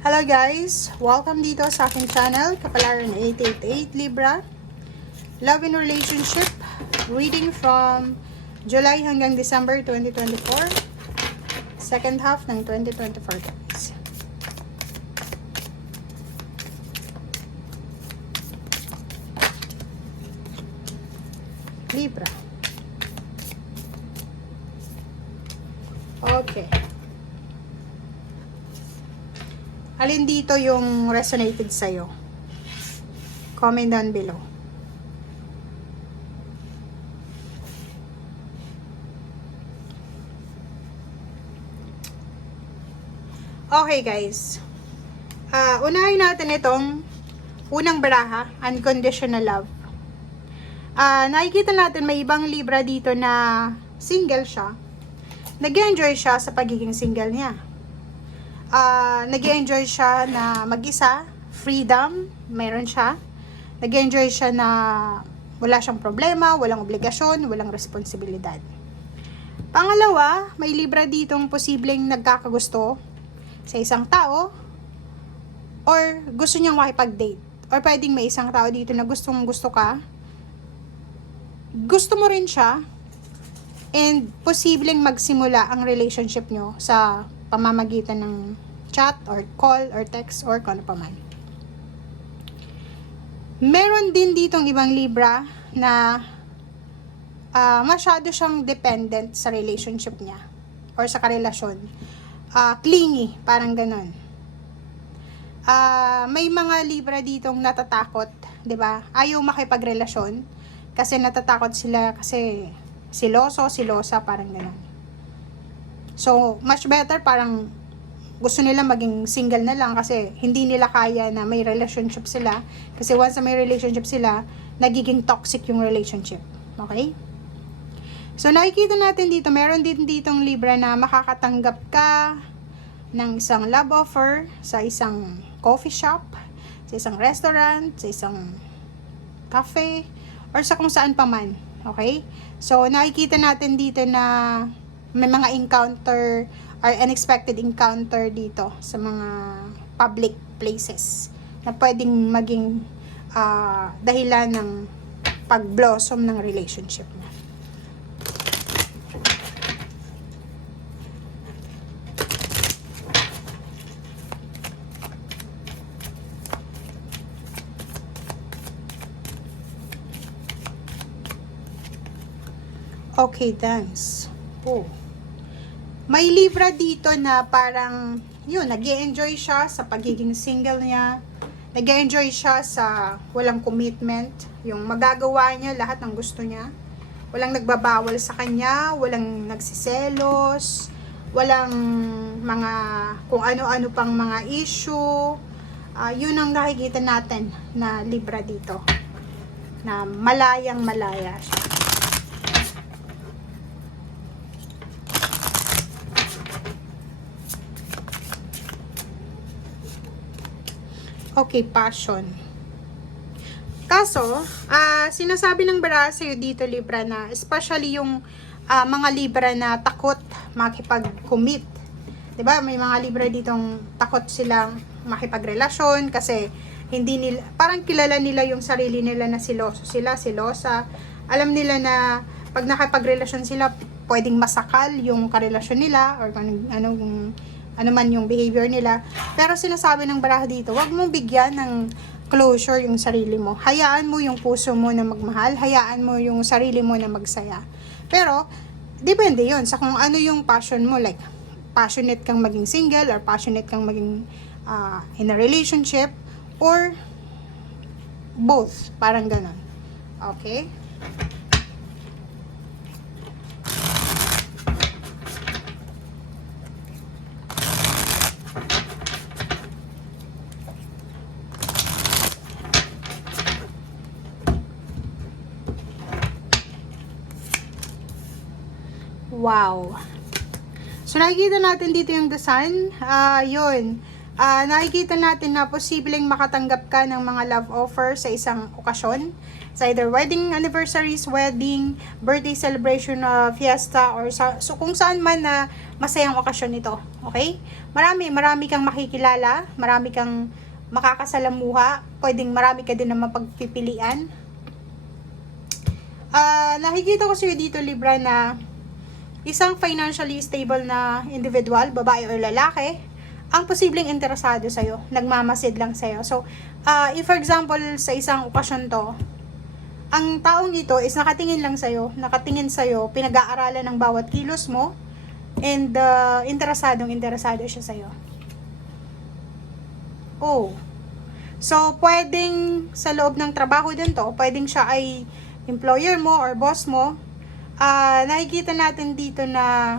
Hello guys! Welcome dito sa aking channel, Kapalaran 888 Libra. Love and Relationship, reading from July hanggang December 2024. Second half ng 2024 guys. Libra. Okay. Alin dito yung resonated sa'yo? Comment down below. Okay guys. Unahin natin itong unang baraha, unconditional love. Nakikita natin may ibang Libra dito na single siya. Nag-enjoy siya sa pagiging single niya. Nag-enjoy siya na mag-isa, freedom, meron siya. Nag-enjoy siya na wala siyang problema, walang obligasyon, walang responsibilidad. Pangalawa, may Libra ditong posibleng nagkakagusto sa isang tao or gusto niyang makipag-date. Or pwedeng may isang tao dito na gustong gusto ka. Gusto mo rin siya and posibleng magsimula ang relationship nyo sa pamamagitan ng chat or call or text or kung ano pa man. Meron din ditong ibang Libra na masyado siyang dependent sa relationship niya or sa karelasyon. Clingy, parang ganon. May mga Libra ditong natatakot, 'di ba? Ayaw makipagrelasyon kasi natatakot sila kasi silosa, parang ganon. So, much better parang gusto nila maging single na lang kasi hindi nila kaya na may relationship sila. Kasi once na may relationship sila, nagiging toxic yung relationship. Okay? So, nakikita natin dito, meron din ditong Libra na makakatanggap ka ng isang love offer sa isang coffee shop, sa isang restaurant, sa isang cafe, or sa kung saan pa man. Okay? So, nakikita natin dito na may mga encounter or unexpected encounter dito sa mga public places na pwedeng maging dahilan ng pag-blossom ng relationship mo. Okay, thanks. Oh. May Libra dito na parang, yun, nag-e-enjoy siya sa pagiging single niya. Nag-e-enjoy siya sa walang commitment. Yung magagawa niya lahat ng gusto niya. Walang nagbabawal sa kanya, walang nagsiselos, walang mga kung ano-ano pang mga issue. Yun ang nakikita natin na Libra dito. Na malayang malaya siya. Okay, passion. Kaso, sinasabi ng baraha sa'yo dito, Libra, na especially yung mga Libra na takot makipag-commit. Diba? May mga Libra ditong takot silang makipagrelasyon kasi hindi nila, parang kilala nila yung sarili nila na siloso sila, silosa. Alam nila na pag nakipagrelasyon sila, pwedeng masakal yung karelasyon nila or ano man yung behavior nila. Pero sinasabi ng baraha dito, wag mong bigyan ng closure yung sarili mo. Hayaan mo yung puso mo na magmahal. Hayaan mo yung sarili mo na magsaya. Pero, depende yun sa kung ano yung passion mo. Like, passionate kang maging single or passionate kang maging in a relationship or both. Parang ganon. Okay? Wow. So, nakikita natin dito yung The Sun. Yun. Nakikita natin na posibleng makatanggap ka ng mga love offer sa isang okasyon. Sa either wedding anniversaries, wedding, birthday celebration, fiesta, or so kung saan man na masayang okasyon ito. Okay? Marami kang makikilala, marami kang makakasalamuha, pwedeng marami ka din na mapagpipilian. Nakikita ko sa'yo dito, Libra, na isang financially stable na individual, babae o lalaki, ang posibleng interesado sa'yo, nagmamasid lang sa'yo. So, if for example, sa isang okasyon to, ang taong ito is nakatingin lang sa'yo, pinag-aaralan ng bawat kilos mo, and interesado siya sa'yo. Oh. So, pwedeng sa loob ng trabaho din to, pwedeng siya ay employer mo or boss mo. Nakikita natin dito na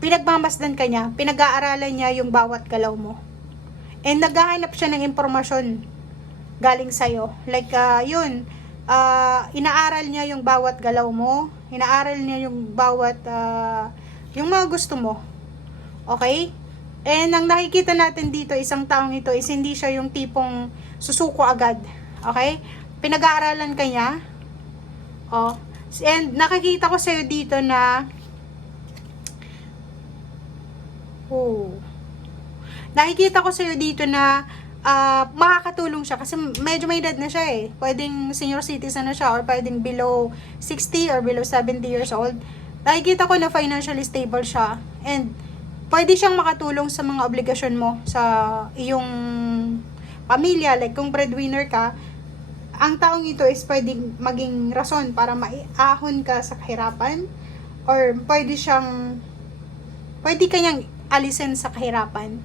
pinagmamasdan ka niya, pinag-aaralan niya yung bawat galaw mo. And naghahanap siya ng impormasyon galing sa'yo. Like, inaaral niya yung bawat galaw mo, inaaral niya yung bawat, yung mga gusto mo. Okay? And ang nakikita natin dito, isang taong ito is hindi siya yung tipong susuko agad. Okay? Pinag-aaralan ka niya. Oh. And nakikita ko sa'yo dito na nakikita ko sa'yo dito na makakatulong siya kasi medyo may edad na siya eh. Pwedeng senior citizen na siya or pwedeng below 60 or below 70 years old. Nakikita ko na financially stable siya and pwede siyang makatulong sa mga obligasyon mo sa iyong pamilya. Like kung breadwinner ka, ang taong ito is pwedeng maging rason para maiahon ka sa kahirapan or pwede kanyang alisin sa kahirapan.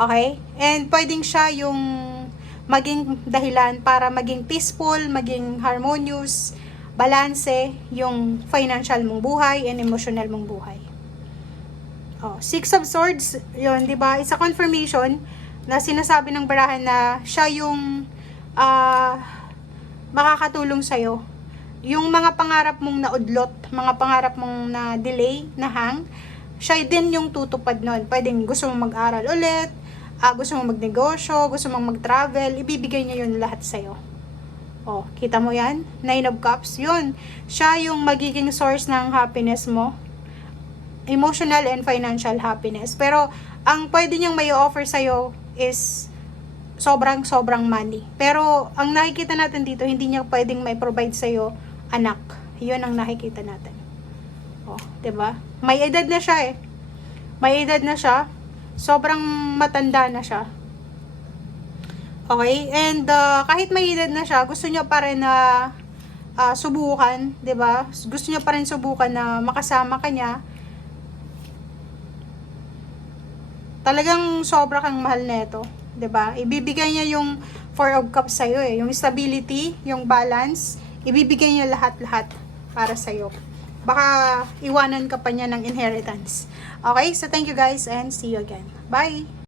Okay? And pwedeng siya yung maging dahilan para maging peaceful, maging harmonious, balanse yung financial mong buhay and emotional mong buhay. Oh, Six of Swords, yun, di ba? Isa confirmation na sinasabi ng barahan na siya yung makakatulong sa'yo. Yung mga pangarap mong naudlot, mga pangarap mong na delay, na hang, siya din yung tutupad nun. Pwedeng gusto mong mag-aral ulit, gusto mong magnegosyo, gusto mong mag-travel, ibibigay niya yun lahat sa'yo. Oh, kita mo yan? Nine of Cups, yun. Siya yung magiging source ng happiness mo. Emotional and financial happiness. Pero, ang pwede niyang may offer sa'yo is sobrang money. Pero, ang nakikita natin dito, hindi niya pwedeng may provide sa'yo anak. Yun ang nakikita natin. Oh, 'di ba? May edad na siya eh. May edad na siya. Sobrang matanda na siya. Okay? And kahit may edad na siya, gusto niya pa rin na subukan, 'di ba? Gusto niya pa rin subukan na makasama ka niya. Talagang sobra kang mahal nito, 'di ba? Ibibigay niya yung Four of Cups sa iyo eh, yung stability, yung balance, ibibigay niya lahat-lahat para sa iyo. Baka iwanan ka pa niya ng inheritance. Okay? So, thank you guys and see you again. Bye!